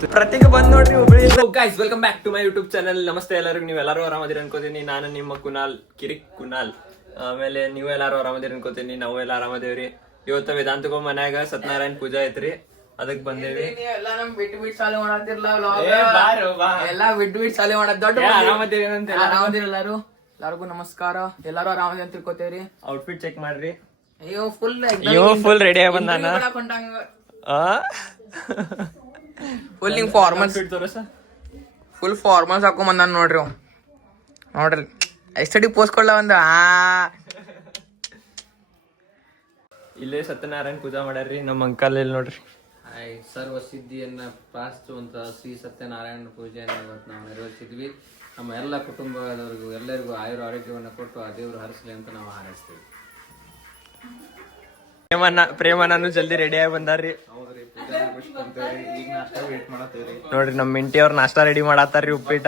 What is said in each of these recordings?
ಮುಗಿಸ್ತೀವಿ. ಪ್ರತೀಕ್ ಬಂದ್ ನೋಡ್ರಿ Hubli. Guys welcome back to my YouTube channel. ನಮಸ್ತೆ ಎಲ್ಲರಿಗೂ. ನೀವೆಲ್ಲರೂ ಆರಾಮದಿರಿ ಅನ್ಕೋತೀನಿ. ನಾನು ನಿಮ್ಮ ಕಿರಿಕ್ ಕುನಾಲ್. ಆಮೇಲೆ ನೀವೆಲ್ಲರೂ ಆರಾಮದಿರಿ ಅನ್ಕೋತೀನಿ. ನಾವು ಎಲ್ಲ ಆರಾಮದೇವ್ರಿ. ಇವತ್ತು ವೇದಾಂತಗೋ ಮನ್ಯಾಗ ಸತ್ಯನಾರಾಯಣ ಪೂಜಾ ಐತ್ರಿ, ಅದಕ್ ಬಂದೇವಿ. ಎಲ್ಲಾ ನಮ್ ಬಿಟ್ಟು ಚಾಲು ಮಾಡತ್ತಿರ್ಲ ಎಲ್ಲಾ ಬಿಟ್ಟು ಚಾಲು ಮಾಡದ್ ದೊಡ್ಡ ಆರಾಮದಿರಿ ಅಂತ ಆರಾಮದಿರಿ ಎಲ್ಲಾರು. ಎಲ್ಲಾರ್ಗು ನಮಸ್ಕಾರ. ಎಲ್ಲಾರು ಆರಾಮದಿ ಅಂತ ತಿಳ್ಕೊತೇವ್ರಿ. ಔಟ್ಫಿಟ್ ಚೆಕ್ ಮಾಡ್ರಿ. ಅಯ್ಯೋ ಫುಲ್ ರೆಡಿ ಆಗಿ ಬಂದಾನ. ಫುಲ್ ಹಿಂಗ್ ಫಾರ್ಮಲ್ಸ್ ಫುಲ್ ಫಾರ್ಮಲ್ಸ್ ಹಾಕೊಂಡ್ ಬಂದಾನ ನೋಡ್ರಿ. ನೋಡ್ರಿ ಎಷ್ಟಡಿ ಪೋಸ್ಟ್ ಕೊಡ್ಲ ಒಂದ. ಇಲ್ಲೇ ಸತ್ಯನಾರಾಯಣ ಪೂಜಾ ಮಾಡ್ಯಾರ್ರಿ ನಮ್ಮ ಅಂಕಲ್. ಇಲ್ಲಿ ನೋಡ್ರಿ. ಸರ್ವ ಸಿದ್ಧಿಯನ್ನ ಪ್ರಾರ್ಥಿಸುವಂತ ಶ್ರೀ ಸತ್ಯನಾರಾಯಣ ಪೂಜೆಯನ್ನು ಇವತ್ತು ನಾವು ನೆರವೇರಿಸಿದ್ವಿ. ನಮ್ಮ ಎಲ್ಲ ಕುಟುಂಬದವರಿಗೂ ಎಲ್ಲರಿಗೂ ಆರೋಗ್ಯವನ್ನು ಕೊಟ್ಟು ಆ ದೇವರು ಹರಿಸಲಿ ಅಂತ ನಾವು ಹಾರೈಸ್ತೀವಿ. ಪ್ರೇಮನೂ ಜಲ್ದಿ ರೆಡಿ ಆಗಿ ಬಂದಾರ್ರಿ. ನೋಡ್ರಿ ನಮ್ ಮಿಂಟಿ ಅವ್ರ ನಾಷ್ಟಾ ರೆಡಿ ಮಾಡತ್ತಾರ್ರಿ, ಉಪ್ಪಿಟ.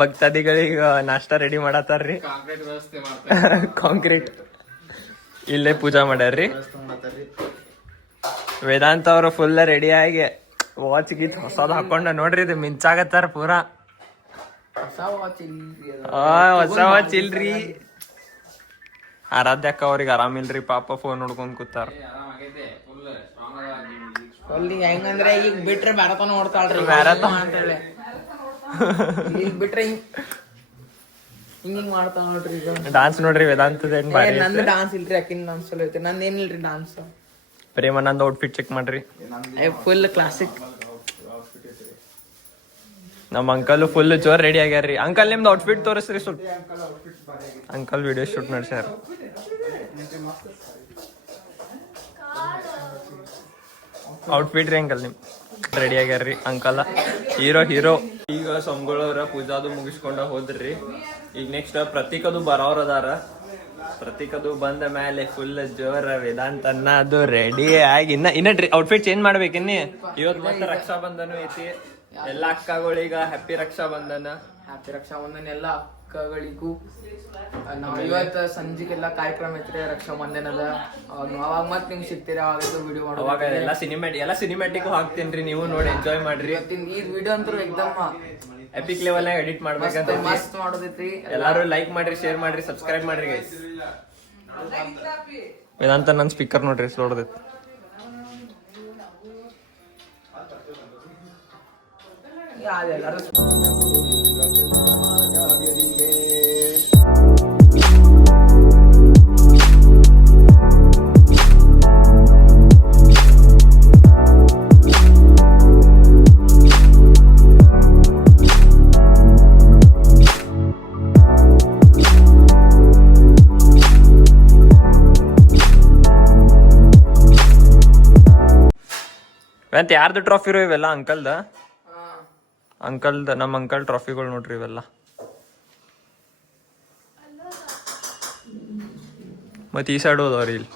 ಭಕ್ತಾದಿಗಳಿಗೆ ನಾಷ್ಟಾ ರೆಡಿ ಮಾಡತ್ತಾರ್ರಿ. ಕಾಂಕ್ರೀಟ್ ಇಲ್ಲೇ ಪೂಜಾ ಮಾಡ್ಯಾರ್ರಿ. ವೇದಾಂತ ಅವ್ರು ಫುಲ್ ರೆಡಿ ಆಗಿ ವಾಚ್ ಗೀತ್ ಹೊಸದ್ ಹಾಕೊಂಡ ನೋಡ್ರಿ. ಇದು ಮಿಂಚಾಗತ್ತಾರ ಪೂರಾ. ಹೊಸ ವಾಚ್ ಇಲ್ರಿ. ಆರಾಧ್ಯಕ್ಕ ಅವ್ರಿಗೆ ಆರಾಮಿಲ್ರಿ ಪಾಪ, ಫೋನ್ ನೋಡ್ಕೊಂಡ್ ಕೂತಾರ. ಹೆಂಗಂದ್ರೆ ಈಗ ಬಿಟ್ರೆ ಮ್ಯಾರಥಾನ್ ಓಡ್ತಾಳ್ರಿ. ಅಂತೇಳಿ ಈಗ ಬಿಟ್ರೆ ಹಿಂಗ್ ಮಾಡ್ತಾಳ ನೋಡ್ರಿ. ಈಗ ಡಾನ್ಸ್ ನೋಡ್ರಿ ವೇದಾಂತದ. ನಂದು ಡಾನ್ಸ್ ಇಲ್ರಿ, ಅಕ್ಕಿನ ಡಾನ್ಸ್ ಚಲೋ ಐತಿ. ನಂದ್ ಏನಿಲ್ರಿ ಡಾನ್ಸ್. ಪ್ರೇಮಾನಂದ್ ಔಟ್ಫಿಟ್ ಚೆಕ್ ಮಾಡ್ರಿ. Full classic. ನಮ್ಮ ಅಂಕಲ್ ಫುಲ್ ಜೋರ್ ರೆಡಿ ಆಗ್ಯಾರ್ರಿ. ಅಂಕಲ್ ನಿಮ್ದು ಔಟ್ಫಿಟ್ ತೋರಿಸ್ರಿ ಸ್ವಲ್ಪ. ಅಂಕಲ್ ವಿಡಿಯೋ ಶೂಟ್ ಮಾಡ್ಸ್ಯಾರ. ಔಟ್ಫಿಟ್ ರೀ ಅಂಕಲ್ ನಿಮ್ ರೆಡಿ ಆಗ್ಯಾರ್ರಿ ಅಂಕಲ್. ಹೀರೋ. ಈಗ ಸೊಂಗಳವ್ರ ಪೂಜಾದು ಮುಗಿಸ್ಕೊಂಡ ಹೋದ್ರಿ. ಈಗ ನೆಕ್ಸ್ಟ್ ಪ್ರತೀಕದು ಬರೋರ್ ಅದಾರ. ಪ್ರತೀಕದು ಬಂದ ಮೇಲೆ ಫುಲ್ ಜೋರ ವೇದಾಂತ ಅದು ರೆಡಿ ಆಗಿ ಇನ್ನ ಔಟ್ಫಿಟ್ ಚೇಂಜ್ ಮಾಡ್ಬೇಕಿನ್ನಿ. ಇವತ್ತು ಮತ್ತೆ ರಕ್ಷಾ ಬಂಧನ ಐತಿ. ಎಲ್ಲ ಅಕ್ಕಗಳಿಗ ಹ್ಯಾಪಿ ರಕ್ಷಾ ಬಂಧನ. ಹ್ಯಾಪಿ ರಕ್ಷಾ ಬಂಧನ ಎಲ್ಲ ಅಕ್ಕಗಳಿಗೂ. ನಾವ್ ಇವತ್ತು ಸಂಜೆಗೆಲ್ಲ ಕಾರ್ಯಕ್ರಮ ಐತ್ರಿ ರಕ್ಷಾ ಬಂಧನದ. ಅವಾಗ ಮತ್ ನಿಮ್ಗೆ ಸಿಗ್ತೀರ ವಿಡಿಯೋ ಮಾಡೋ. ಅವಾಗ ಎಲ್ಲ ಸಿನಿಮ್ಯಾಟಿಕ್ ಹಾಕ್ತೇನ್ರಿ, ನೀವು ನೋಡಿ ಎಂಜಾಯ್ ಮಾಡ್ರಿ. ಈ ವಿಡಿಯೋ ಅಂತೂ ಎಕ್ದಮ್ ಎಪಿಕ್ ಲೆವೆಲ್ ಎಡಿಟ್ ಮಾಡ್ಬೇಕಂತ ಮಸ್ತ್ ಮಾಡೋದೈತ್ರಿ. ಎಲ್ಲಾರು ಲೈಕ್ ಮಾಡ್ರಿ, ಶೇರ್ ಮಾಡ್ರಿ, ಸಬ್ಸ್ಕ್ರೈಬ್ ಮಾಡ್ರಿ ಗೈಸ್. ವೇದಾಂತ ನನ್ ಸ್ಪೀಕರ್ ನೋಡ್ರಿ ನೋಡದೈತಿ. ಎಲ್ಲಾರು ಅಂತ ಯಾರ್ದು ಟ್ರಾಫಿ ಇರೋ ಇವೆಲ್ಲ? ಅಂಕಲ್ದ ನಮ್ಮ ಅಂಕಲ್ ಟ್ರಾಫಿಗಳು ನೋಡ್ರಿ ಇವೆಲ್ಲ. ಮತ್ತೆ ಈ ಸೈಡ್ ಹೋದವ್ರಿ ಇಲ್ಲಿ.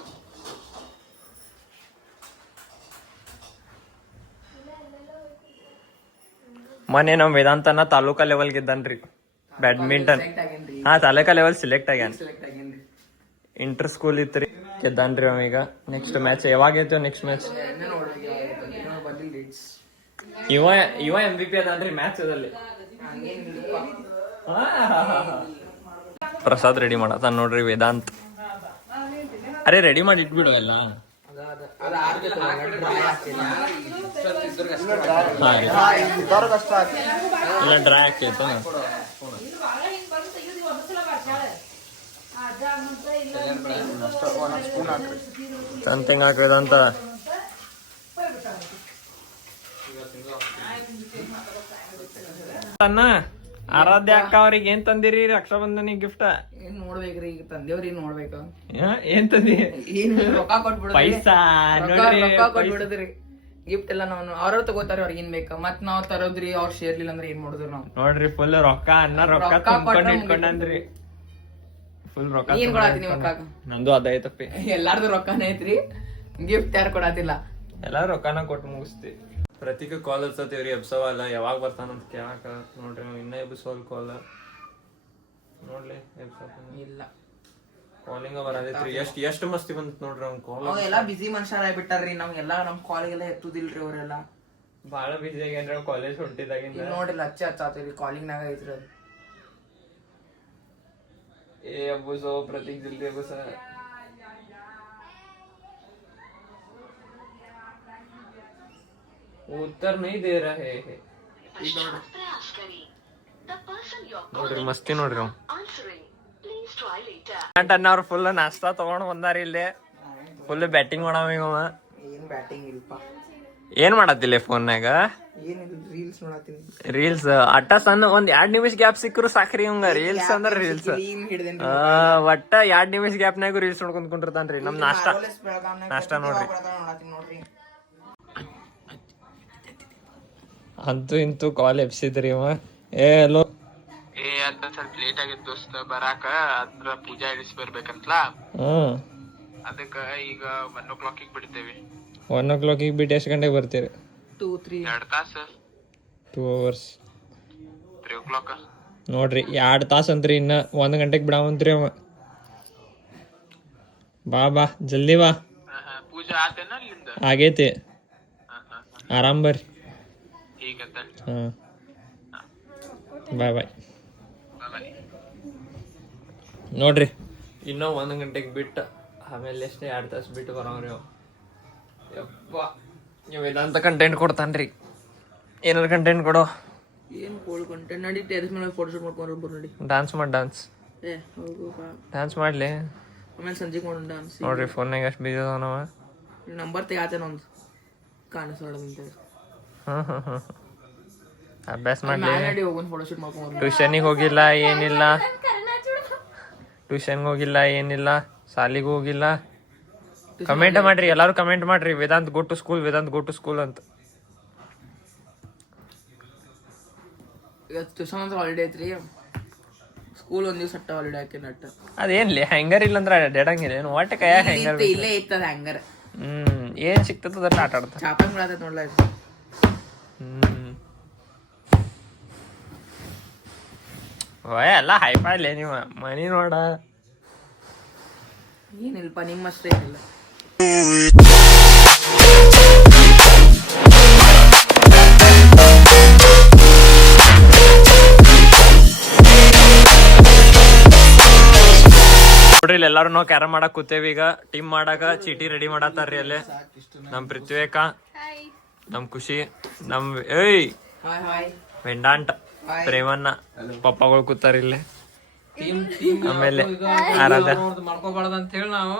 ಮೊನ್ನೆ ನಮ್ ವೇದಾಂತನ ತಾಲೂಕಾ ಲೆವೆಲ್ ಗೆದ್ದಾನ್ರಿ ಬ್ಯಾಡ್ಮಿಂಟನ್. ತಾಲೂಕಾ ಲೆವೆಲ್ ಸೆಲೆಕ್ಟ್ ಆಗ್ಯಾನ. ಇಂಟರ್ ಸ್ಕೂಲ್ ಇತ್ರಿ, ಗೆದ್ದಾನ್ರಿ ಅವೀಗ. ನೆಕ್ಸ್ಟ್ ಮ್ಯಾಚ್ ಯಾವಾಗ ಐತೋ? ನೆಕ್ಸ್ಟ್ ಮ್ಯಾಚ್ ಇವ MVP ಅದಾನ್ರಿ ಮ್ಯಾಚ್ ಅದಲ್ಲಿ. ಪ್ರಸಾದ್ ರೆಡಿ ಮಾಡತ್ತ ನೋಡ್ರಿ ವೇದಾಂತ್. ಅರೆ ರೆಡಿ ಮಾಡಿ ಇಟ್ಬಿಡು ಎಲ್ಲ. ಡ್ರೈ ಆಗ್ತೈತ. ಸಂತಿಂಗ್ ಹಾಕಿದಂತ ಆರಾಧ್ಯ ಅಕ್ಕ ಅವ್ರಿಗೆ ಏನ್ ತಂದಿರಿ ರಕ್ಷಾ ಬಂಧನ ಗಿಫ್ಟ್? ಏನ್ ನೋಡ್ಬೇಕ್ರಿ, ಈಗ ತಂದೇವ್ರಿ ನೋಡ್ಬೇಕು. ಏನ್ ತಂದಿ? ರೊಕ್ಕ ಕೊಟ್ಬಿಡ್ರಿ, ಪೈಸಾ ರೊಕ್ಕ ಕೊಟ್ಬಿಡದ್ರಿ. ಗಿಫ್ಟ್ ಎಲ್ಲ ನಾವು ಅವ್ರವ್ರು ತಗೋತಾರ, ಅವ್ರಿಗೆ ಏನ್ ಬೇಕ. ಮತ್ ನಾವ್ ತರೋದ್ರಿ, ಅವ್ರು ಸೇರ್ಲಿಲ್ಲ ಅಂದ್ರೆ ಏನ್ ಮಾಡುದ್ರಿ ನಾವು? ನೋಡ್ರಿ ಫುಲ್ ರೊಕ್ಕ ತುಂಬ್ಕೊಂಡ್ ಇಟ್ಕೊಂಡ್ರಿ. ಫುಲ್ ರೊಕ್ಕ. ಏನ್ ಕೊಡಾತೀನಿ ರೊಕ್ಕ? ನಂದು ಅದೈತಪ್ಪಿ. ಎಲ್ಲಾರ್ದು ರೊಕ್ಕನೇ ಐತ್ರಿ, ಗಿಫ್ಟ್ ಯಾರು ಕೊಡಾತಿಲ್ಲ. ಎಲ್ಲಾರು ರೊಕ್ಕನ ಕೊಟ್ಟು ಮುಗಿಸ್ತಿ. ಪ್ರತೀಕ ಕಾಲ್ ಹಚ್ಚತೇವ್ರಿ, ಎಬ್ಸವಲ್ಲ. ಯಾವಾಗ ಬರ್ತಾನಂತ ಕೇಳಾಕ ನೋಡ್ರಿ. ಇನ್ನ ಎಬ್ಸವಲ್ ಕಾಲ್. ನೋಡ್ಲಿ ಇಲ್ಲ ಕಾಲಿಂಗ ಬರತೈತ್ರಿ. ಎಷ್ಟು ಮಸ್ತಿ ಬಂತ್ ನೋಡ್ರಿ ಅವ್ನ ಕಾಲ್. ಅವ್ ಎಲ್ಲಾ ಬಿಸಿ ಮನುಷ್ಯರ ಆಗ್ಬಿಟ್ಟಾರ್ರಿ. ನಮ್ಗೆಲ್ಲಾ ನಮ್ ಕಾಲಿಗೆಲ್ಲ ಎತ್ತುದಿಲ್ರಿ ಅವ್ರೆಲ್ಲ. ಬಾಳ ಬಿಸಿ ಆಗ್ಯಾನ್ರಿ ಕಾಲೇಜ್ ಹೊಂಟಿದಾಗಿಂದ. ಈಗ ನೋಡ್ರಿ ಹಚ್ಚಾತೀರಿ ಕಾಲಿಂಗ್ನಾಗ ಐತ್ರಿ ಅದು. ಏ ಅಬ್ಬುಸೋ ಪ್ರತೀಕ್ ಜಲ್ದಿ ಅಬ್ಬುಸ. उत्तर नहीं दे रहे हैं. ನೋಡ್ರಿ ಮಸ್ತಿ ನೋಡ್ರಿ ನಾವು 10 ಅವರ್ ಫುಲ್ ನಾಷ್ಟಾ ತಗೊಂಡ್ ಬಂದಾರ ಇಲ್ಲಿ. ಫುಲ್ ಬ್ಯಾಟಿಂಗ್ ಮಾಡವ ಏನ್ ಬ್ಯಾಟಿಂಗ್ ಇಲ್ಪ. ಏನ್ ಮಾಡತ್ತಿಲ್ಲ ಫೋನ್ನಾಗ? ಏನಿಲ್ಲ ರೀಲ್ಸ್ ನೋಡತ್ತೀನಿ. ರೀಲ್ಸ್ ಅಟ್ಟ ಸಣ್ಣ ಒಂದ್ 2 ನಿಮಿಷ ಗ್ಯಾಪ್ ಸಿಕ್ಕರು ಸಾಕ್ರಿ ಇವಂಗ. ರೀಲ್ಸ್ ಅಂದ್ರ ರೀಲ್ಸ್ ಒಟ್ಟ 2 ನಿಮಿಷ ಗ್ಯಾಪ್ನಾಗ ರೀಲ್ಸ್ ನೋಡ್ಕೊಂಡ್ ಕುಂಡಿರ್ತಾನ್ರಿ. ನಮ್ ನಾಷ್ಟಾ ನೋಡ್ರಿ. ಅಂತೂ ಇಂತೂ ಕಾಲ್ ಎಬ್ಸಿದ್ರಿ ಇವ. ಏ ಹಲೋ ಏ ಅದ ಸ್ವಲ್ಪ ಲೇಟ್ ಆಗಿತ್ತು ದೋಸ್ತ ಬರಾಕ. ಅದ್ರ ಪೂಜಾ ಇಳಿಸಿ ಬರ್ಬೇಕಂತಲ. ಅದಕ್ಕ ಈಗ 1 o'clock ಬಿಡ್ತೇವಿ. 1 o'clock ಬಿಟ್ಟು ಎಷ್ಟು ಗಂಟೆಗೆ ಬರ್ತೀರಿ? 2 ತಾಸ 2 hours. 3 o'clock. ನೋಡ್ರಿ 2 ತಾಸ ಅಂತ್ರಿ. ಇನ್ನ 1 ಗಂಟೆಗೆ ಬಿಡಾವಂತ್ರಿ ಅವ. ಬಾ ಬಾ ಜಲ್ದಿ ಬಾ. ಪೂಜಾ ಆತೇನ ಅಲ್ಲಿಂದ? ಆಗೈತಿ. ಆರಾಮ್ ಬರ್ರಿ. ಹೀಗತ್ತ. ಬಾಯ್ ಬಾಯ್. ನೋಡ್ರಿ ಇನ್ನೂ 1 ಗಂಟೆಗೆ ಬಿಟ್ಟು ಆಮೇಲೆ ಎಷ್ಟೇ 2 ತಾಸು ಬಿಟ್ಟು ಬರೋವ್ರಿ ಅವ. ಯಪ್ಪ ವೇದಾಂತ ಕಂಟೆಂಟ್ ಕೊಡ್ತಾನ್ರಿ. ಏನಾರ ಕಂಟೆಂಟ್ ಕೊಡೋ. ಏನ್ ಕೋಲ್ಡ್ ಕಂಟೆಂಟ್ ನಡಿ. ಟೆರೆಸ್ ಮೇಲೆ ಫೋಟೋಶೂಟ್ ಮಾಡ್ಕೊಂಡು ಬರ್ರಿ ನಡಿ. ಡಾನ್ಸ್ ಮಾಡಿ ಡಾನ್ಸ್. ಏ ಹೋಗು ಬಾ. ಡಾನ್ಸ್ ಮಾಡ್ಲಿ. ಆಮೇಲೆ ಸಂಜೆಗೆ ಮಾಡೋಣ ಡಾನ್ಸ್. ನೋಡ್ರಿ ಫೋನ್ನಾಗ ಅಷ್ಟು ಬಿಜಿ ಅದಾವ ನಾವ. ನಂಬರ್ ತೆಗಾತೇನ ಒಂದು ಕಾಣಿಸೋಡಂತ. ಅಭ್ಯಾಸ ಮಾಡ್ಲಿ. ನಡಿ ಹೋಗೋಣ ಫೋಟೋಶೂಟ್ ಮಾಡ್ಕೊಂಡು. ಟ್ಯೂಷನಿಗೆ ಹೋಗಿಲ್ಲ ಏನಿಲ್ಲ. ಟ್ಯೂಷನ್ಗೆ ಹೋಗಿಲ್ಲ ಏನಿಲ್ಲ. ಸಾಲಿಗೂ ಹೋಗಿಲ್ಲ. ಕಮೆಂಟ್ ಮಾಡ್ರಿ ಎಲ್ಲಾರು. ಕಮೆಂಟ್ ಮಾಡ್ರಿ Vedant go to school, Vedant go to school ಅಂತ. ಇವತ್ತು ಟ್ಯೂಷನ್ ಅಂದ್ರೆ ಹಾಲಿಡೇ ಐತ್ರಿ. ಸ್ಕೂಲ್ ಒಂದ್ ದಿವ್ಸ ಹಾಲಿಡೇ ಹಾಕಿ ನಟ್ಟ. ಅದೇನ್ಲಿ ಹ್ಯಾಂಗರ್ ಇಲ್ಲ ಅಂದ್ರೆ ಅಡ್ಡಾಡಂಗಿಲ್ಲ ಏನು? ಒಟ್ಟ ಕೈಯ ಹ್ಯಾಂಗರ್ ಇಲ್ಲೇ ಇತ್ತದ ಹ್ಯಾಂಗರ್. ಏನ್ ಸಿಕ್ತದ ಅದ್ರಲ್ಲಿ ಆಟ ಆಡ್ತ. ಚಾಪಂಗ್ ಬಿಡತೈತ್ ನೋಡ್ಲ. ಎಲ್ಲ ಹೈಪಾಡ್ಲಿ ನೀವು ಮನಿ ನೋಡ. ಏನಿಲ್ಪ ನಿಮ್ಮಷ್ಟೇ ಏನಿಲ್ಲ. ನೋಡ್ರಿ ಇಲ್ಲಿ ಎಲ್ಲಾರು ನಾವು ಕ್ಯಾರಮ್ ಮಾಡಕ್ ಕೂತೇವಿ. ಈಗ ಟೀಮ್ ಮಾಡಾಕ ಚೀಟಿ ರೆಡಿ ಮಾಡತ್ತಾರ್ರಿ ಅಲ್ಲಿ. ನಮ್ ಪೃಥ್ವಿಕ, ನಮ್ ಖುಷಿ, ನಮ್ ವೆಂಡಾಂಟ್, ಪ್ರೇಮಣ್ಣ, ಪಪ್ಪಗಳು ಕೂತಾರ ಇಲ್ಲಿ. ಆಮೇಲೆ ಆರಾಧ ಮಾಡ್ಕೋಬಾರ್ದು ಅಂತ ಹೇಳಿ ನಾವು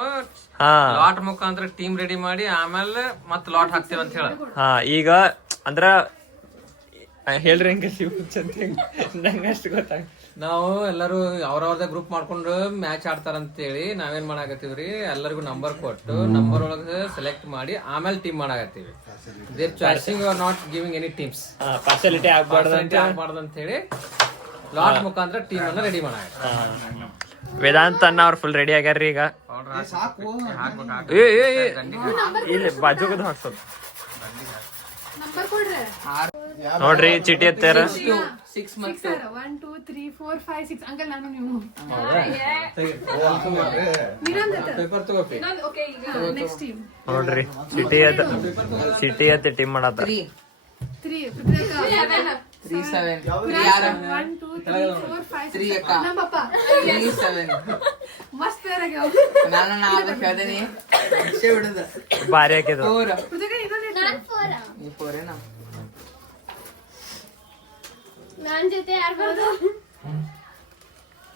ಲಾಟ್ ಮುಖಾಂತರ ಟೀಮ್ ರೆಡಿ ಮಾಡಿ ಆಮೇಲೆ ಮತ್ ಲಾಟ್ ಹಾಕ್ತೇವೆ ಅಂತ ಹೇಳ. ಈಗ ಅಂದ್ರ ಹೇಳ್ರಿ ಹೆಂಗ ನಂಗೆ ಅಷ್ಟು ಗೊತ್ತಾಗ. ನಾವು ಎಲ್ಲರೂ ಅವ್ರವ್ರದೇ ಗ್ರೂಪ್ ಮಾಡ್ಕೊಂಡು ಮ್ಯಾಚ್ ಆಡ್ತಾರ ಅಂತ ಹೇಳಿ ನಾವೇನ್ ಮಾಡಾಕತ್ತೀವ್ರಿ, ಎಲ್ಲರಿಗೂ ನಂಬರ್ ಕೊಟ್ಟು ನಂಬರ್ ಒಳಗ ಸೆಲೆಕ್ಟ್ ಮಾಡಿ ಆಮೇಲೆ ಟೀಮ್ ಮಾಡಾಕತ್ತೀವಿ. There choosing are not giving any teams. Partiality ಆಗ್ಬಾರ್ದು ಅಂತ ಹೇಳಿ ಲಾಟ್ ಮುಖಾಂತರ ಟೀಮ್ ಅನ್ನ ರೆಡಿ ಮಾಡ. ವೇದಾಂತ್ ಅನ್ನ ಅವ್ರು ಫುಲ್ ರೆಡಿ ಆಗ್ಯಾರ್ರಿ. ಈಗ ಇಲ್ಲಿ ಬಾಜುಗದು ಹಾಕ್ಸೋದು ನೋಡ್ರಿ ಚೀಟಿ ಎತ್ತಾರ. 6 ಮತ್ತು 1 2 3 4 5 6 ಅಂಕಲ್ ನಾನು ನೀವು ಪೇಪರ್ ತಗೋಪಿ. ಓಕೆ ಈಗ ನೆಕ್ಸ್ಟ್ ಟೀಮ್ ನೋಡ್ರಿ ಚೀಟಿ ಎತ್ತಿ ಟೀಮ್ ಮಾಡತ್ತ. 3 3 7 1 2 3 4 5 3 ಅಕ್ಕ ನಮ್ಮ ಪಪ್ಪ 3 7 ಮಸ್ತ್ ಯಾರಾಗ್ಯಾವ. ನಾನು ಹೇಳ್ದೇನಿ ಅಷ್ಟೇ ಬಿಡುದ. ಬಾರಿ ಹಾಕಿದ 4 ಪುಸ್ತಕ ಇನ್ನೊಂದು ನಾನು 4 ನೀ 4 ಏನಾ ನಾನ್ ಜೊತೆ ಯಾರು ಬರೋದು?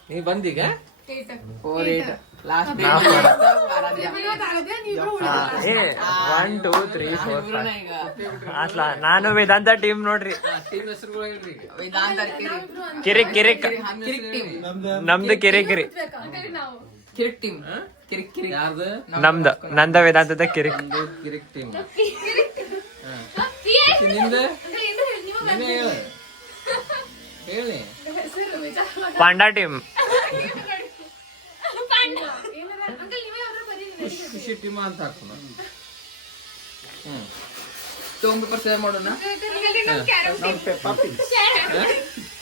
ನೀ ಬಂದೀಗ 4 8 ಲಾಸ್ಟ್ ಆರಾಧ್ಯ. 1 2 3 4 5 ಅಟ್ಲ ನಾನು ವೇದಾಂತ ಟೀಮ್ ನೋಡ್ರಿ. ಟೀಮ್ ಹೆಸರುಗಳು ಹೇಳ್ರಿ. ವೇದಾಂತ ಕಿರಿಕ್ ಕಿರಿಕ್ ಕಿರಿಕ್ ಟೀಮ್. ನಮ್ದು ಕಿರಿಕ್ ಕಿರಿ. ನಾವು ಕಿರಿಕ್ ಟೀಮ್. ಕಿರಿಕ್ ಕಿರಿಕ್ ಯಾರ್ದು? ನಂದ ವೇದಾಂತದ ಕಿರಿಕ್. ಕಿರಿಕ್ ಟೀಮ್. ನೀವು ನಿಂದ ನೀನೇ ಹೇಳು. ಹೇಳಿ. Panda team. ಖುಷಿ ಟೀಮ್ ಅಂತ ಹಾಕೋಣ. ಟೋಮ್ ಪೇಪರ್ ಸೇವ್ ಮಾಡೋಣ.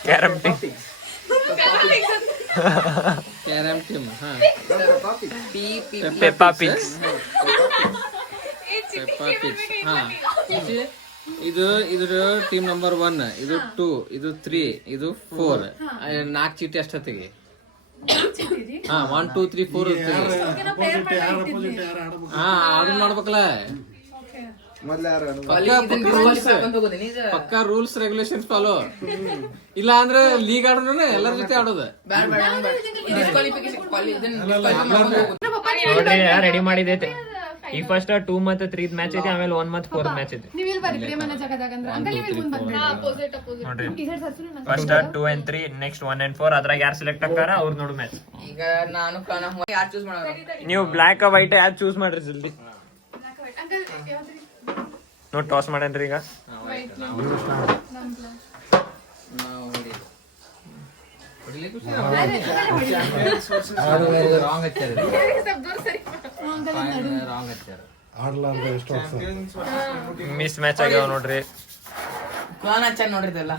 Carrom team. Carrom team. Peppa Pigs. Peppa Pigs. Khushi ಇದು ಇದ್ರ ಟೀಮ್ ನಂಬರ್ 1, ಇದು 2, ಇದು 3, ಇದು 4. 4 ಚೀಟಿ ಅಷ್ಟೊತ್ತಿಗೆ. ಹಾ 1 2 3 4 ಹಾ ಆರ್ಡರ್ ಮಾಡ್ಬೇಕಲ್ಲ. ಪಕ್ಕಾ ರೂಲ್ಸ್ ರೆಗ್ಯುಲೇಷನ್ಸ್ ಫಾಲೋ. ಇಲ್ಲ ಅಂದ್ರೆ ಲೀಗ್ ಆಡೋಣ ಎಲ್ಲರ ಜೊತೆ ಆಡೋದು. ನೋಡ್ರಿ ರೆಡಿ ಮಾಡಿದೈತೆ. ಈ ಫಸ್ಟ್ 2 ಮತ್ತು 3 ಮ್ಯಾಚ್ ಐತಿ, ಆಮೇಲೆ 1 ಮತ್ತು 4 ಮ್ಯಾಚ್ ಐತಿ. ನೋಡ್ರಿ ಫಸ್ಟ್ 2 and 3, ನೆಕ್ಸ್ಟ್ 1 and 4. ಅದ್ರಾಗ ಯಾರು ಸೆಲೆಕ್ಟ್ ಆಗ್ತಾರ ಅವ್ರು ನೋಡು ಮ್ಯಾಚ್. ಈಗ ನಾನು ಯಾರು ಚೂಸ್ ಮಾಡೋರು? ನೀವು ಬ್ಲಾಕ್ ವೈಟ್ ಯಾರು ಚೂಸ್ ಮಾಡ್ರಿ ಜಲ್ದಿ. ನೋಡಿ ಟಾಸ್ ಮಾಡೇನ್ರಿ ಈಗ. ಮಿಸ್ ಮ್ಯಾಚ್ ಆಗ್ಯಾವ ನೋಡ್ರಿ. ನೋಡ್ರಿ ಇದೆಲ್ಲ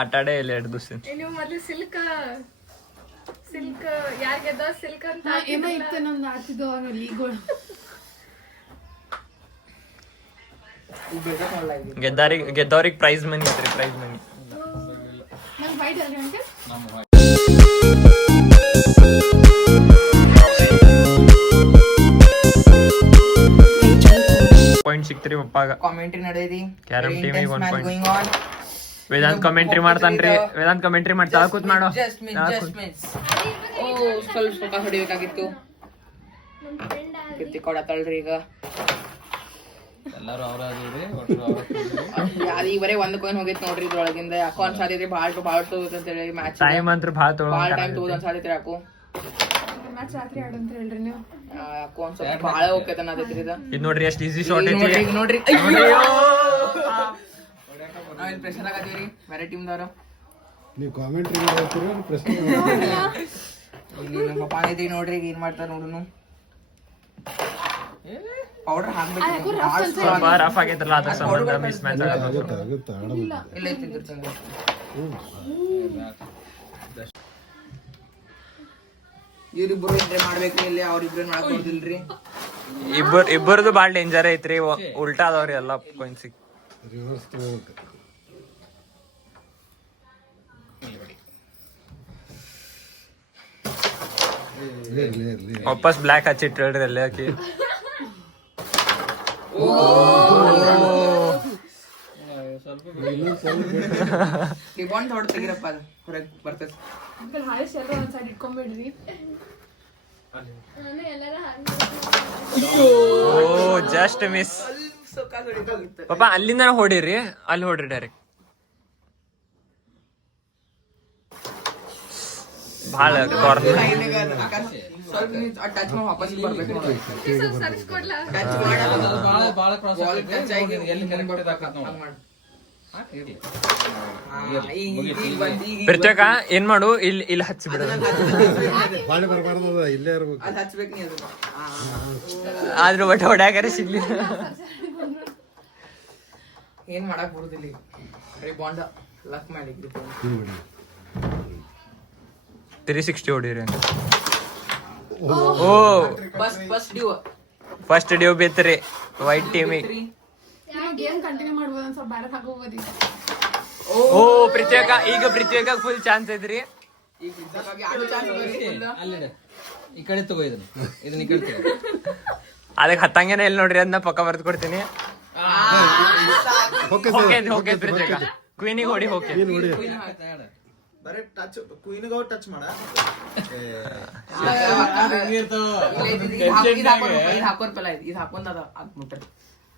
ಆಟ ಆಡೇ ಇಲ್ಲ 2 ದಿವಸ. ನೀವು ಮೊದ್ಲು ಸಿಲ್ಕ್ ಯಾರ್ ಗೆದ್ದ ಸಿಲ್ಕ್ ಅಂತ ಏನೋ ಇತ್ತು ನಮ್ದು ಆಡ್ತಿದ್ದೋ ಲೀಗ್ಗಳು. ಗೆದ್ದವ್ರಿಗೆ ಪ್ರೈಸ್ ಮನಿ ಐತ್ರಿ, ಪ್ರೈಸ್ ಮನಿ. ನಂಗೆ ವೈಟ್ ಅಲ್ರಿ ಅಂಕಲ್? ಪಾಯಿಂಟ್ ಸಿಕ್ತ್ರಿ ಪಪ್ಪಾಗ. ಕಾಮೆಂಟ್ರಿ ನಡೆದಿ ಕ್ಯಾರಮ್ ಟೀಮಿಗೆ 1 ಪಾಯಿಂಟ್. ವೇದಾಂತ್ ಕಮೆಂಟ್ರಿ ಮಾಡ್ತಾನ್ರಿ. ವೇದಾಂತ್ ಕಮೆಂಟ್ರಿ ಮಾಡ್ತಾ ಕೂತ್ ಮಾಡೋ. ಸ್ವಲ್ಪ ಹೊಡಿಬೇಕಾಗಿತ್ತು. ಕಿತ್ತಿ ಕೊಡತಾಳ್ರಿ ಈಗ. ಎಲ್ಲಾರು ಈಗ ಬರೀ 1 ಕಾಯಿನ್ ಹೋಗೈತಿ ನೋಡ್ರಿ ಇದ್ರೊಳಗಿಂದ. ಯಾಕೋ ಅನ್ಸಾದಿದ್ರಿ ಭಾಳ ತಗೋದಂತೇಳಿ ಮ್ಯಾಚ್ ಟೈಮ್ ಅಂತ ಭಾಳ ಟೈಮ್ ತಗೋದ್ ಅನ್ಸಾದಿತ್ರಿ. ಯಾಕೋ ಮ್ಯಾಚ್ ರಾತ್ರಿ ಆಡಂತ ಹೇಳ್ರಿ ನೀವು. ಯಾಕೋ ಒಂದ್ ಸ್ವಲ್ಪ ಭಾಳ ಹೋಗ್ತೈತೆ ಅನ್ನತೈತ್ರಿ ಇದು. ಇದು ನೋಡ್ರಿ ಎಷ್ಟು ಈಸಿ ಶಾಟ್ ಐತಿ ನೋಡ್ರಿ. ನಾವಿಲ್ಲಿ ಪ್ರೆಷರ್ ಆಗತ್ತೀವ್ರಿ ಬೇರೆ ಟೀಮ್ದವ್ರು. ನೀವು ಕಾಮೆಂಟ್ರಿ ಮಾಡ್ತೀರಿ ಪ್ರಶ್ನೆ ಇಲ್ಲಿ ನಮ್ಮ ಪಪ್ಪ ಐತಿ ನೋಡ್ರಿ ಈಗ ಏನ್ ಮಾಡ್ತಾರ ನೋಡುನು. ಪೌಡರ್ ಹಾಕ್ಬೇಕು. ಸ್ವಲ್ಪ ರಫ್ ಆಗೈತ್ರಲ್ಲ ಅದ್ರ ಸಂಬಂಧ ಮಿಸ್ ಮ್ಯಾಚ್ ಆಗತ್ತೆ. ಆಗುತ್ತೆ ಇಲ್ಲ ಐತಿ ಇವ್ರಿಬ್ರು ಎಂಟ್ರಿ ಮಾಡ್ಬೇಕ್ರಿ. ಇಲ್ಲಿ ಅವ್ರಿಬ್ರು ಮಾಡಕ್ ಬರ್ದಿಲ್ರಿ. ಇಬ್ಬರದು ಬಾಳ ಡೇಂಜರ್ ಐತ್ರಿ. ಉಲ್ಟಾ ಅದಾವ್ರಿ ಎಲ್ಲ ಪಾಯಿಂಟ್ಸ್. ರಿವರ್ಸ್ ತಗೋಬೇಕು. ವಾಪಸ್ ಬ್ಲಾಕ್ ಹಚ್ಚಿಟ್ರಿ ಅಲ್ಲಿ ಹಾಕಿ. ರಿಬಾಂಡ್ ಹೊಡ್ ತೆಗಿರಪ್ಪ, ಅದು ಹೊರಗೆ ಬರ್ತೈತಿ. ಅಂಕಲ್ ಹಾಯ್ ಎಲ್ಲ ಒಂದ್ ಸೈಡ್ ಇಟ್ಕೊಂಡ್ಬಿಡ್ರಿ. ನಾನು ಎಲ್ಲಾರ ಓ ಜಸ್ಟ್ ಮಿಸ್. ಪಾಪ ಅಲ್ಲಿಂದ ಹೊಡಿರಿ, ಅಲ್ಲಿ ಹೊಡ್ರಿ ಡೈರೆಕ್ಟ್. ಭಾಳ ಕಾರ್ನರ್. ಸ್ವಲ್ಪ ಟಚ್ ಮಾಡಿ ವಾಪಸ್ ಬರ್ಬೇಕು ನೋಡಿ. ಸರ್ಸ್ಕೊಡ್ಲಾ? ಟಚ್ ಮಾಡಲ್ಲ, ಬಾಳ ಕ್ರಾಸ್ ಬಾಲ್ ಟಚ್ ಆಗಿ ಎಲ್ಲಿ ಕರೆಕ್ಟ್ ಪ್ರತ್ಯೇಕ ಏನ್ ಮಾಡು, ಇಲ್ಲಿ ಇಲ್ಲಿ ಹಚ್ಚಿ ಬಿಡ. ಬಾಳೆ ಬರಬಾರ್ದು, ಇಲ್ಲೇ ಇರ್ಬೇಕು. ಅದು ಹಚ್ಬೇಕು ನೀ. ಅದು ಆದ್ರೂ ಬಟ್ ಹೊಡ್ಯಾಕರೆ ಸಿಗ್ಲಿ. ಏನ್ ಮಾಡಕ್ ಬರುದಿಲ್ಲ ಈಗ. ಬಾಂಡ ಲಕ್ ಮಾಡಿ 360 ಹೊಡಿರಿ. ಓ ಫಸ್ಟ್ ಡ್ಯೂ ಬಿತ್ರಿ ವೈಟ್ ಟೀಮಿಗೆ. ಗೇಮ್ ಕಂಟಿನ್ಯೂ ಮಾಡ್ಬೋದು, ಒಂದ್ ಸ್ವಲ್ಪ ಬ್ಯಾರೆ ಹಾಕೋಬೋದು. ಓ ಪ್ರತ್ಯೇಕ ಈಗ ಪ್ರತ್ಯೇಕ ಫುಲ್ ಚಾನ್ಸ್ ಐತ್ರಿ. ಈ ಕಡೆ ತಗೋ ಇದನ್ನ ಈ ಕಡೆ ತಗೋ. ಅದಕ್ಕೆ ಹತ್ತಂಗೇನೆ ಇಲ್ಲಿ ನೋಡ್ರಿ, ಅದನ್ನ ಪಕ್ಕ ಬರ್ದು ಕೊಡ್ತೀನಿ. ಹೋಗಿ ಪ್ರತ್ಯೇಕ ಕ್ವೀನಿಗೆ ಹೊಡಿ. ಹೋಗಿ ಬರೀ ಟಚ್ ಕ್ವೀನ್ಗೆ ಟಚ್ ಮಾಡ.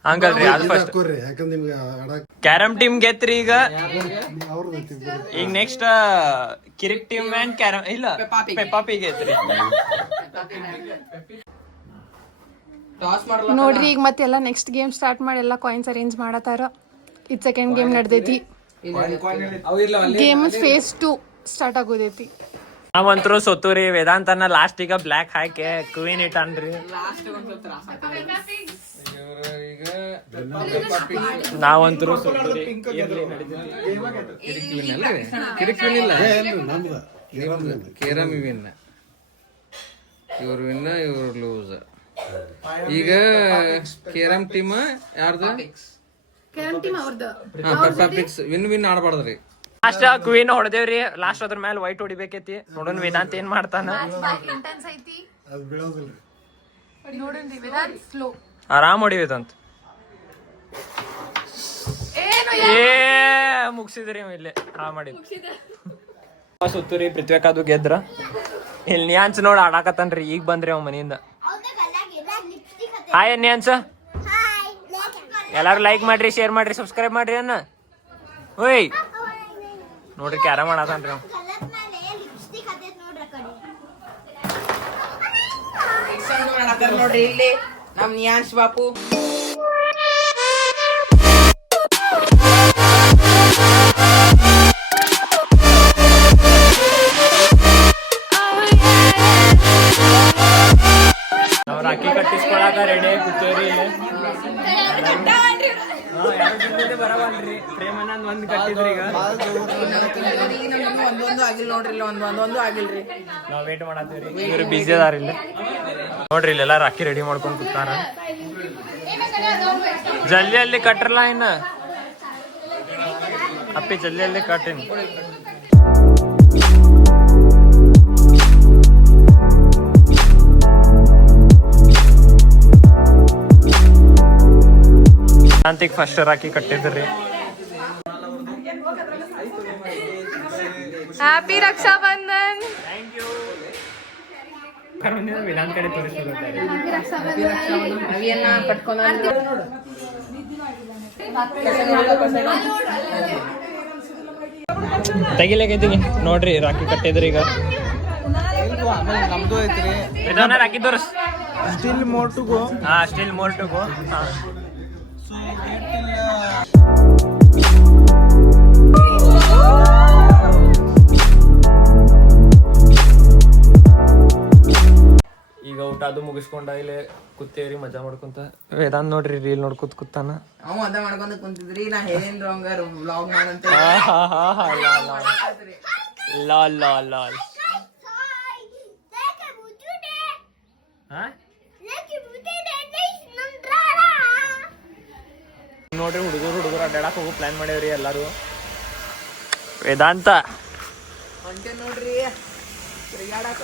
ಹಂಗಲ್ ರೀ, ಅದು ಫಸ್ಟ್ ಯಾಕಂದ್ರೆ ನಿಮ್ಗೆ ಆಡಕ್ ಕ್ಯಾರಮ್ ಟೀಮ್ ಗೆತ್ರಿ. ಈಗ ಅವ್ರದ್ದು ಈಗ next Kirik team and carrom ಇಲ್ಲ ಪೆಪ್ಪಾ ಪಿ ಗೆತ್ರಿ. ನೋಡ್ರಿ ಈಗ ಮತ್ತೆಲ್ಲ ನೆಕ್ಸ್ಟ್ ಗೇಮ್ ಸ್ಟಾರ್ಟ್ ಮಾಡಿ ಎಲ್ಲ ಕಾಯಿನ್ಸ್ ಅರೇಂಜ್ ಮಾಡತಾರ. ಇದು ಸೆಕೆಂಡ್ ಗೇಮ್ ನಡ್ದೈತಿ. ಗೇಮ್ ಫೇಸ್ 2 ಸ್ಟಾರ್ಟ್ ಆಗೋದೈತಿ. ನಾವಂತರೂ ಸೊತ್ತೂರಿ. ವೇದಾಂತನ ಲಾಸ್ಟ್ ಈಗ ಬ್ಲಾಕ್ ಹಾಕಿ ಕ್ವೀನ್ ಇಟ್ಟನ್ರಿ. ನಾವಂತರೂ ಸೊತ್ತೂರಿ. ಕೇರಮ್ ವಿನ್, ಇವ್ರು ವಿನ್, ಇವ್ರು ಲೂಸ್. ಈಗ ಕೇರಂ ಟೀಮ್ ಯಾರ್ದು ಕೇರಂ ಟೀಮ್ ಅವ್ರದ್ದು ಪೆಪ್ಪಾ ಪಿಕ್ಸ್ ವಿನ್ ಆಡ್ಬಾರ್ದ್ರಿ. ಲಾಸ್ಟ್ ಕ್ವೀನ್ ಹೊಡೆದೇವ್ರಿ. ಲಾಸ್ಟ್ ಅದ್ರ ಮೇಲೆ ವೈಟ್ ಹೊಡಿಬೇಕೈತಿ. ನೋಡೋಣ ವೇದಾಂತ್ ಏನ್ ಮಾಡ್ತಾನ. ಇಂಟೆನ್ಸ್ ಐತಿ ಅದು ಬೀಳೋದಿಲ್ಲ. ನೋಡೋಣ್ರಿ ವೇದಾಂತ್ ಸ್ಲೋ ಆರಾಮ್ ಹೊಡಿ ವೇದಾಂತ್. ಏನು ಮುಗಿಸಿದ್ರಿ ಇಲ್ಲೇ ಮಾಡಿ ಸುತ್ತೂರಿ ಪೃಥ್ವಿಕಾದು ಗೆದ್ರ. ಇಲ್ಲಿ ನಿಯಾನ್ಸ್ ನೋಡ್ ಆಡಾಕತ್ತನ್ರಿ. ಈಗ ಬಂದ್ರಿ ಅವ್ ಮನೆಯಿಂದ. ಹಾಯ್ ನಿಯಾನ್ಸ್. ಎಲ್ಲಾರು ಲೈಕ್ ಮಾಡ್ರಿ, ಶೇರ್ ಮಾಡ್ರಿ, ಸಬ್ಸ್ಕ್ರೈಬ್ ಮಾಡ್ರಿ ಅನ್ನ. ಓಯ್ ನೋಡ್ರಿ ಕ್ಯಾರ ಮಾಡತಾನ್ರಿ ಅವ್. ನೋಡ್ರಿ ಇಲ್ಲಿ ನಮ್ ನಿಯಾನ್ಸ್ ಬಾಪು. ನಾವ್ ರಾಖಿ ಕಟ್ಟಿಸ್ಕೊಳಕ ರೆಡಿ ಆಗಿ ಕೂತೇವ್ರಿ ಇಲ್ಲಿ. ಬರವಲ್ರಿ ಪ್ರೇಮನ ಒಂದ್ ಕಟ್ಟಿದ್ರಿ. ಈಗ ಒಂದೊಂದು ಆಗಿಲ್ಲ ನೋಡ್ರಿ, ಇಲ್ಲಿ ಒಂದೊಂದು ಆಗಿಲ್ರಿ. ನಾವ್ ವೇಟ್ ಮಾಡತ್ತೀವ್ರಿ. ಇವ್ರು ಬಿಸಿ ಅದಾರ ಇಲ್ಲಿ ನೋಡ್ರಿ. ಇಲ್ಲೆಲ್ಲ ರಾಖಿ ರೆಡಿ ಮಾಡ್ಕೊಂಡ್ ಕೂತಾರ. ಜಲ್ದಿ ಅಲ್ಲಿ ಕಟ್ರಲ್ಲ ಇನ್ನ ಅಪ್ಪಿ, ಜಲ್ದಿ ಅಲ್ಲಿ ಕಟ್ಟಿನಿ. ಶಾಂತಿಗ್ ಫಸ್ಟ್ ರಾಖಿ ಕಟ್ಟಿದ್ರಿ. ಹ್ಯಾಪಿ ರಕ್ಷಾ ಬಂಧನ್. ವಿಧಾನ್ ಕಡೆ ತೋರಿಸ್ತಾರೆ. ಹ್ಯಾಪಿ ರಕ್ಷಾ ಬಂಧನ್. ಅವಿಯನ್ನ ಕಟ್ಕೊಂಡ್ ತೆಗಿಲೇಕೈತೀನಿ ನೋಡ್ರಿ. ರಾಖಿ ಕಟ್ಟಿದ್ರಿ. ಈಗ ನಮ್ದು ಐತ್ರಿ. ವಿಧಾನ ರಾಖಿ ತೋರಿಸ್. Still more to go. ಹಾ ಸ್ಟಿಲ್ ಮೋರ್ ಟು ಗೋ. ಈಗ ಊಟ ಅದು ಮುಗಿಸ್ಕೊಂಡ ಇಲ್ಲಿ ಕೂತೇವ್ರಿ ಮಜಾ ಮಾಡ್ಕೊಂತ. ವೇದಾಂತ್ ನೋಡ್ರಿ ರೀಲ್ ನೋಡ್ಕೊತ ಕೂತಾನ. ಅವ ಅದ ಮಾಡ್ಕೊಂಡ್ ಕುಂತಿದ್ರಿ. ನಾ ಹೇಳಿನ್ರಿ ಅವಂಗ ವ್ಲಾಗ್ ಮಾಡಂತ. ಲಾಲ್ ಲಾಲ್ ಲಾಲ್. ನೋಡ್ರಿ ಹುಡುಗರು ಅಡ್ಡಾಡಕ್ ಹೋಗೋ ಪ್ಲಾನ್ ಮಾಡೇವ್ರಿ ಎಲ್ಲಾರು. ವೇದಾಂತ ನೋಡ್ರಿ ತಿರ್ಗಾಡಕ.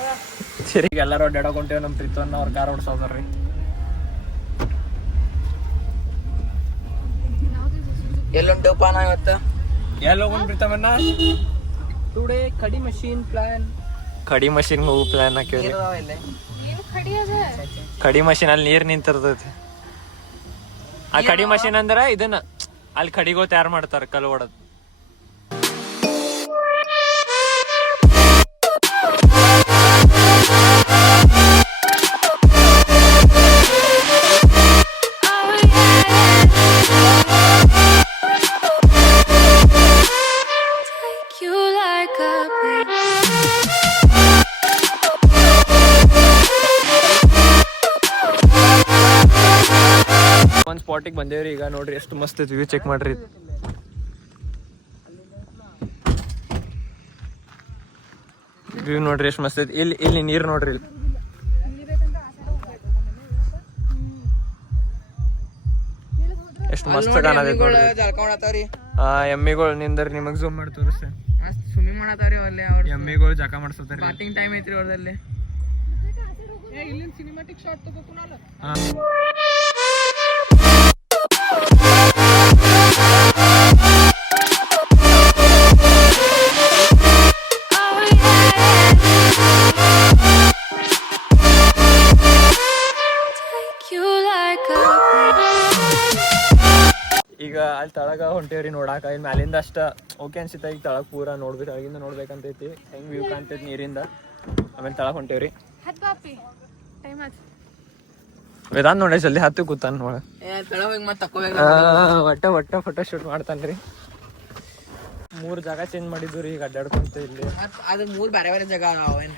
ಸರಿ ಎಲ್ಲಾರು ಅಡ್ಡಾಡಕ್ ಹೊಂಟೇವ್. ನಮ್ ಪ್ರೀತವನ್ನ ಅವ್ರ ಕಾರ್ ಓಡ್ಸೋದ್ರಿ. ಎಲ್ಲುಂಟಪ್ಪ ನಾ ಇವತ್ತು ಎಲ್ಲಿ ಹೋಗೋಣ ಪ್ರೀತಮನ್ನ? ಟುಡೇ ಕಡಿ ಮಷೀನ್ ಪ್ಲಾನ್. ಕಡಿ ಮಷೀನ್ ಹೋಗೋ ಪ್ಲಾನ್ ಹಾಕಿವ್ರಿ. ಕಡಿ ಮಷೀನ್ ಅಲ್ಲಿ ನೀರ್ ನಿಂತಿರ್ತೈತಿ. ಆ ಕಡಿ ಮಷೀನ್ ಅಂದ್ರ ಇದನ್ನ ಅಲ್ಲಿ ಕಡಿಗಳು ತಯಾರು ಮಾಡ್ತಾರ ಕಲ್ಲು ಹೊಡದ್. ಒಂದ್ ಸ್ಪಾಟಿಗೆ ಬಂದೇವ್ರಿ. ಈಗ ನೋಡ್ರಿ ಎಷ್ಟು ಮಸ್ತ್ ಐತಿ ವ್ಯೂ. ಚೆಕ್ ಮಾಡ್ರಿ. ವ್ಯೂ ನೋಡ್ರಿ ಎಷ್ಟು ಮಸ್ತ್ ಐತಿ. ಇಲ್ಲಿ ನೀರ್ ನೋಡ್ರಿ. ಇಲ್ಲಿ ಎಷ್ಟು ಮಸ್ತ್ ಕಾಣತೈತಿ ನೋಡ್ರಿ. ಜಳ್ಕೊಂಡತಾವ್ರಿ ಎಮ್ಮಿಗಳು ನಿಂದ್ರಿ ನಿಮಗ್ ಝೂಮ್ ಮಾಡಿ ತೋರಿಸ್ತೇನೆ. ಮಸ್ತ್ ಸ್ವಿಮ್ಮಿಂಗ್ ಮಾಡತಾವ್ರಿ ಅಲ್ಲಿ. ಅವ್ರ ಎಮ್ಮಿಗಳು ಜಾಕ ಮಾಡ್ಸತಾರ. ಬಾಟಿಂಗ್ ಟೈಮ್ ಐತ್ರಿ ಅವ್ರದಲ್ಲಿ. ಈಗ ಅಲ್ಲಿ ತಳಗ ಹೊಂಟೇವ್ರಿ ನೋಡಾಕ. ಇಲ್ಲಿ ಮ್ಯಾಲಿಂದ ಅಷ್ಟ ಓಕೆ ಅನ್ಸಿತ್ತ. ಈಗ ತಳಗ್ ಪೂರಾ ನೋಡ್ಬೇಕು, ಅವಾಗಿಂದ ನೋಡ್ಬೇಕಂತೈತಿ ಹೆಂಗ್ ವ್ಯೂ ಕಾಣ್ತೈತಿ ನೀರಿಂದ. ಆಮೇಲೆ ತಳಗ್ ಹೊಂಟೇವ್ರಿ. ವೇದಾಂತ್ ನೋಡಿ ಜಲ್ದಿ ಹತ್ತು ಕೂತಾನ ನೋಡ. ಒಟ್ಟ ಫೋಟೋ ಶೂಟ್ ಮಾಡ್ತಾನ್ರಿ. 3 ಜಾಗ ಚೇಂಜ್ ಮಾಡಿದ್ವಿ ಈಗ ಅಡ್ಡಾಡ್ಕೊಂತ ಇಲ್ಲಿ. ಅದು 3 ಬೇರೆ ಬೇರೆ ಜಾಗ ಅವೇನ್.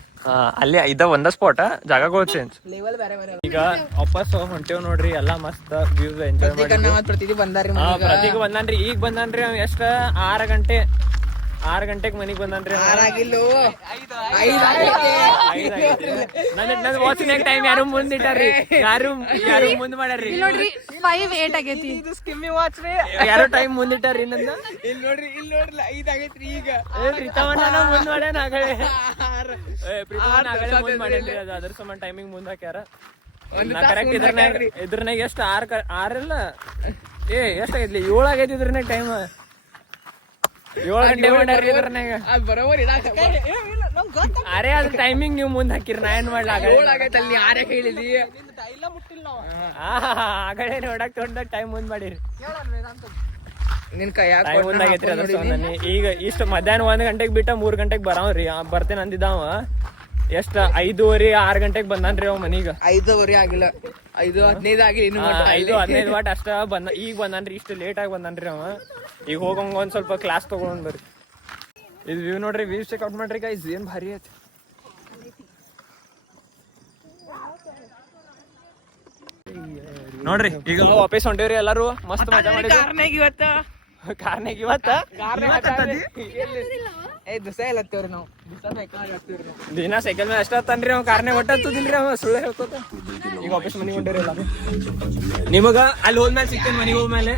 ಅಲ್ಲಿ ಇದ ಒಂದ ಸ್ಪಾಟ್ ಜಾಗಗಳು ಚೇಂಜ್. ಲೆವೆಲ್ ಬೇರೆ ಬೇರೆ. ಈಗ ವಾಪಸ್ ಹೊಂಟೇವ್ ನೋಡ್ರಿ. ಎಲ್ಲಾ ಮಸ್ತ್ ವ್ಯೂ ಎಂಜಾಯ್ ಮಾಡಿ. ಪ್ರತಿದಿ ಬಂದಾರಿ. ಪ್ರತಿಗೂ ಬಂದಾನ್ರಿ. ಈಗ ಬಂದಾನ್ರಿ. ಎಷ್ಟ 6 6 ಗಂಟೆಗೆ ಮನಿಗ್ ಬಂದನ್ರಿ ಆರಾಗಿಲ್ಲೋ ನನ್ನ ವಾಚಿನಾಗ ಟೈಮ್ ಯಾರು ಮುಂದಿಟ್ಟಾರ್ರಿ ಯಾರು ಮುಂದ್ ಮಾಡ್ಯಾರ್ರಿ ಇಲ್ಲಿ ನೋಡ್ರಿ 5:08 ಆಗೈತಿ. ಸ್ಕಿಮ್ಮಿ ವಾಚ್ ರೀ. ಯಾರು ಟೈಮ್ ಮುಂದಿಟ್ಟಾರ್ರಿ ನಂದ ಇಲ್ಲಿ ನೋಡ್ರಿ 5 ಆಗೈತ್ರಿ ಈಗ. ಪ್ರೀತಮನ್ನ ಮುಂದ್ ಮಾಡ್ಯಾನ ಆಗಳೆ ಪ್ರೀತಮನ್ನ ಆಗಳೆ ಮುಂದ್ ಮಾಡ್ಯಾನ್ರಿ ಅದು ಅದ್ರ ಸಮ ಟೈಮಿಂಗ್ ಮುಂದ್ ಹಾಕ್ಯಾರ. ಕರೆಕ್ಟ್ ಇದ್ರನಾಗ ಎಷ್ಟು 6 ಇಲ್ಲ ಎಷ್ಟಾಗೈತ್ಲಿ 7 ಆಗೈತಿ ಇದ್ರನಾಗ ಟೈಮ್ 7 ಗಂಟೆ ಮಾಡ್ಯಾರ್ರಿ ಇದ್ರನಾಗ ಅದ್ ಬರೋಬರ್ ಅರೆ ಅದ್ರ ಟೈಮಿಂಗ್ ನೀವು ಮುಂದ್ ಹಾಕಿರಿ ನಾ ಏನ್ ಮಾಡ್ಲ ಆಗೈತಲ್ಲಿ ಯಾರೇ ಹೇಳಿದಿ ಆಗಳೆ ನೋಡಕ್ ತೊಗೊಂಡಾಗ ಟೈಮ್ ಮುಂದ್ ಮಾಡಿರಿ ನಿನ್ ಕೈ ಟೈಮ್ ಮುಂದ್ ಆಗೈತ್ರಿ ಅದ್ರ ಸಂಬಂಧ ಈಗ ಇಷ್ಟ ಮಧ್ಯಾಹ್ನ 1 ಗಂಟೆಗೆ ಬಿಟ್ಟ 3 ಗಂಟೆಗೆ ಬರಾವ್ರಿ ಬರ್ತೇನೆ ಅಂದಿದ್ದಾವ ಎಷ್ಟ 5:30 6 ಗಂಟೆಗೆ ಬಂದಾನ್ರಿ ಅವ್ ಮನೀಗ 5:15 ಆಗಿಲ್ಲ 5:15 ಆಗಿಲ್ಲ ಇನ್ನು 5-15 ವಾಟ್ ಅಷ್ಟ ಈಗ ಬಂದಾನ್ರಿ ಇಷ್ಟು ಲೇಟ್ ಆಗಿ ಬಂದಾನ್ರಿ ಅವ ಈಗ ಹೋಗಂಗ ಒಂದ್ ಸ್ವಲ್ಪ ಕ್ಲಾಸ್ ತಗೊಂಡ್ ಬರ್ರಿ ಇದು ವ್ಯೂ ನೋಡ್ರಿ ವ್ಯೂ ಚೆಕ್ಔಟ್ ಮಾಡ್ರಿ ಗೈಸ್ ಏನ್ ಭಾರಿ ಐತಿ ನೋಡ್ರಿ ಈಗ ವಾಪಸ್ ಹೊಂಟೇವ್ರಿ ಎಲ್ಲಾರು ಮಸ್ತ್ ಮಜಾ ಮಾಡಿದ್ವಿ ಕಾರ್ನಾಗ ಇವತ್ತ ನಾವು ದಿನ ಸೈಕಲ್ ಮೇಲೆ ಅಷ್ಟ ಹತ್ತನ್ರಿ ಅವ್ ಕಾರ್ನಾಗ ಒಟ್ಟ ಹತ್ತದಿಲ್ರಿ ಅವ ಸುಳ್ಳು ಹೇಳ್ಕೋತ ಈಗ ವಾಪಸ್ ಮನಿಗೆ ಹೊಂಟೇವ್ರಿ ಎಲ್ಲಾರು ನಿಮಗ ಅಲ್ಲಿ ಹೋದ್ಮೇಲೆ ಸಿಗ್ತೇನೆ ಮನಿಗೆ ಹೋದ್ಮೇಲೆ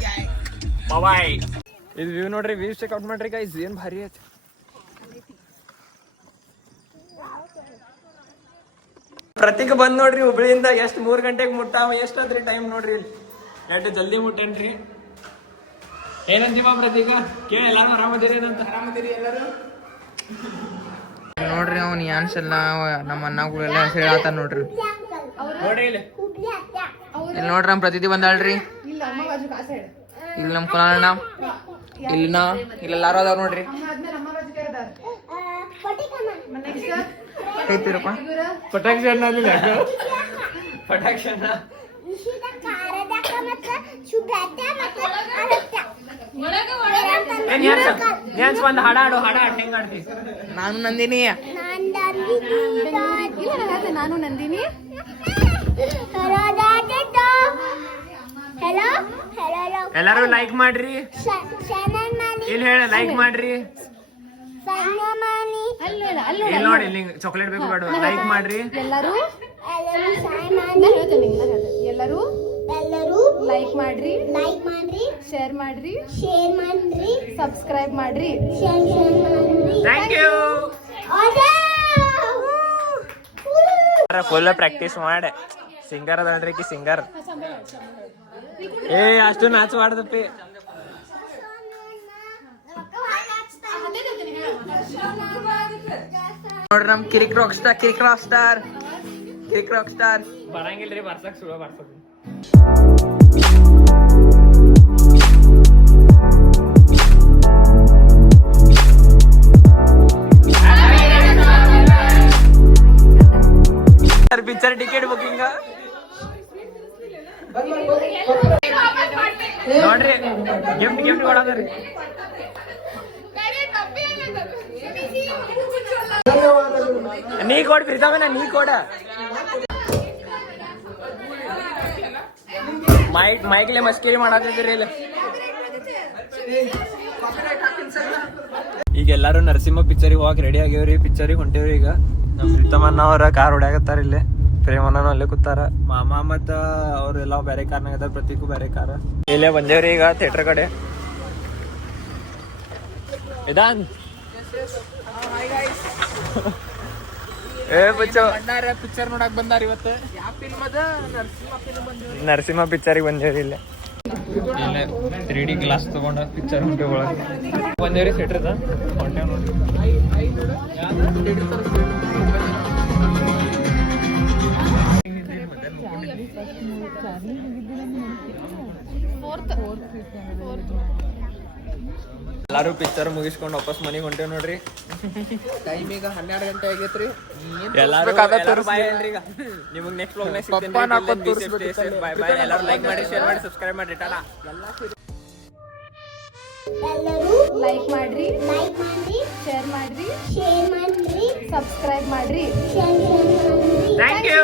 ಬಾಯ್ ಇದು ವ್ಯೂ ನೋಡ್ರಿ ವ್ಯೂ ಚೆಕ್ಔಟ್ ಮಾಡ್ರಿ ಗೈಸ್ ಏನ್ ಭಾರಿ ಐತಿ ಪ್ರತೀಕ್ ಬಂದ್ ನೋಡ್ರಿ ಹುಬ್ಳಿಯಿಂದ ಎಷ್ಟ್ 3 ಗಂಟೆಗೆ ಮುಟ್ಟಾವ ಎಷ್ಟಾದ್ರಿ ಟೈಮ್ ನೋಡ್ರಿ ಎಷ್ಟು ಜಲ್ದಿ ಮುಟ್ಟೇನ್ರಿ ಏನಂತೀವ ಪ್ರತೀಕ ಕೇಳಿ ಎಲ್ಲಾರು ಆರಾಮದಿರೇನಂತ ಆರಾಮದಿರಿ ಎಲ್ಲರೂ ನೋಡ್ರಿ ಅವ್ನು ಅನ್ಸಲ್ಲ ನಮ್ಮ ಅಣ್ಣಗಳೆಲ್ಲ ಹೇಳಾತ ನೋಡ್ರಿ ನೋಡ್ರಿ ಇಲ್ಲಿ ಇಲ್ಲಿ ನೋಡ್ರಿ ನಮ್ ಪ್ರತಿದಿ ಬಂದಾಳ್ರಿ ಇಲ್ಲಿ ನಮ್ ಕುನಾಳಣ್ಣ ಇಲ್ಲೆಲ್ಲಾರು ಅದಾವ ನೋಡ್ರಿ ಕೈತಿರಪ್ಪ ಪಟಾಕ್ಷಿ ಪಟಾಕ್ಷಿ ಒಂದ್ ಹಾಡ ಹೆಂಗ್ ಆಡ್ತಿ ನಾನು ನಂದಿನಿ ನಾನು ನಂದಿನಿ ಎಲ್ಲಾರು ಲೈಕ್ ಮಾಡ್ರಿ ಇಲ್ಲಿ ಹೇಳ ಲೈಕ್ ಮಾಡ್ರಿ ಇಲ್ಲಿ ನೋಡಿ ಇಲ್ಲಿ ಚಾಕ್ಲೇಟ್ ಬೇಕು ಬೇಡ ಲೈಕ್ ಮಾಡ್ರಿ ಎಲ್ಲರೂ ಎಲ್ಲರೂ ಲೈಕ್ ಮಾಡ್ರಿ ಶೇರ್ ಮಾಡ್ರಿ ಸಬ್ಸ್ಕ್ರೈಬ್ ಮಾಡ್ರಿ ಥ್ಯಾಂಕ್ ಯು ಫುಲ್ ಪ್ರಾಕ್ಟೀಸ್ ಮಾಡೆ ಸಿಂಗರ್ ಅದನ್ರಿ ಕಿ ಸಿಂಗರ್ ಅಷ್ಟು ನಾಚಬಾರ್ದಪ್ಪಿ ನೋಡ್ರಿ ನಮ್ ಕಿರಿಕ್ ರಾಕ್ ಸ್ಟಾರ್ ಬರಂಗಿಲ್ರಿ ಬರ್ಸಕ್ ಸುಳ್ಳು ಬರ್ಸಕ್ ಪಿಕ್ಚರ್ ಟಿಕೆಟ್ ಬುಕಿಂಗ್ ನೋಡ್ರಿ ಗಿಫ್ಟ್ ಕೊಡೋದ್ರಿ ನೀ ಕೊಡ್ ಪ್ರೀತಮನ ನೀ ಕೊಡ ಮೈಕ್ಲೆ ಮಸ್ಕೇರಿ ಮಾಡಾಕತ್ತೀರಿ ಇಲ್ಲ ಈಗ ಎಲ್ಲಾರು ನರಸಿಂಹ ಪಿಕ್ಚರಿಗೆ ಹೋಗಕ್ ರೆಡಿ ಆಗ್ಯಾವ್ರಿ ಪಿಕ್ಚರಿಗೆ ಹೊಂಟೇವ್ರಿ ಈಗ ನಮ್ ಪ್ರೀತಮನ್ನ ಅವ್ರ ಕಾರ್ ಹೊಡ್ಯಾಕತ್ತಾರ ಇಲ್ಲಿ ಪ್ರೇಮನ ಅಲ್ಲೇ ಕೂತಾರ ಮಾಮ ಮತ್ತ ಅವ್ರೆಲ್ಲ ಬೇರೆ ಕಾರ್ನಾಗ ಅದಾರ ಪ್ರತೀಕು ಬೇರೆ ಕಾರ ಇಲ್ಲೇ ಬಂದೇವ್ರಿ ಈಗ ಥಿಯೇಟರ್ ಕಡೆ ಇದಾನ್ ಪಿಕ್ಚರ್ ನೋಡಕ್ ಬಂದಾರ ಇವತ್ತು ಯಾವ ಫಿಲ್ಮ್ ಅದ ನರಸಿಂಹ ಪಿಕ್ಚರಿಗೆ ಬಂದೇವ್ರಿ ಇಲ್ಲೇ 3D ಗ್ಲಾಸ್ ತಗೊಂಡ ಪಿಕ್ಚರ್ ಹೊಂಟೆ ಒಳಗೆ ಬಂದೇವ್ರಿ ಥಿಯೇಟರ್ದ ಹೊಂಟೇವ್ ನೋಡಿ ಎಲ್ಲಾರು ಪಿಕ್ಚರ್ ಮುಗಿಸ್ಕೊಂಡು ವಾಪಸ್ ಮನೆಗೆ ಹೊಂಟೇವ್ ನೋಡ್ರಿ ಟೈಮ್ ಈಗ 12 ಗಂಟೆ ಆಗೈತ್ರಿ ಎಲ್ಲಾರು ಬಾಯ್ ಅಲ್ರಿ ಈಗ ನಿಮಗೆ ನೆಕ್ಸ್ಟ್ ವ್ಲಾಗ್ನಾಗ ಸಿಗ್ತೇನೆ ಬೈ ಬೈ ಎಲ್ಲಾರು ಲೈಕ್ ಮಾಡಿ ಶೇರ್ ಮಾಡಿ ಸಬ್ಸ್ಕ್ರೈಬ್ ಮಾಡಿ ಟಾಟಾ ಲೈಕ್ ಮಾಡ್ರಿ ಶೇರ್ ಮಾಡ್ರಿ ಸಬ್ಸ್ಕ್ರೈಬ್ ಮಾಡ್ರಿ ಥ್ಯಾಂಕ್ ಯು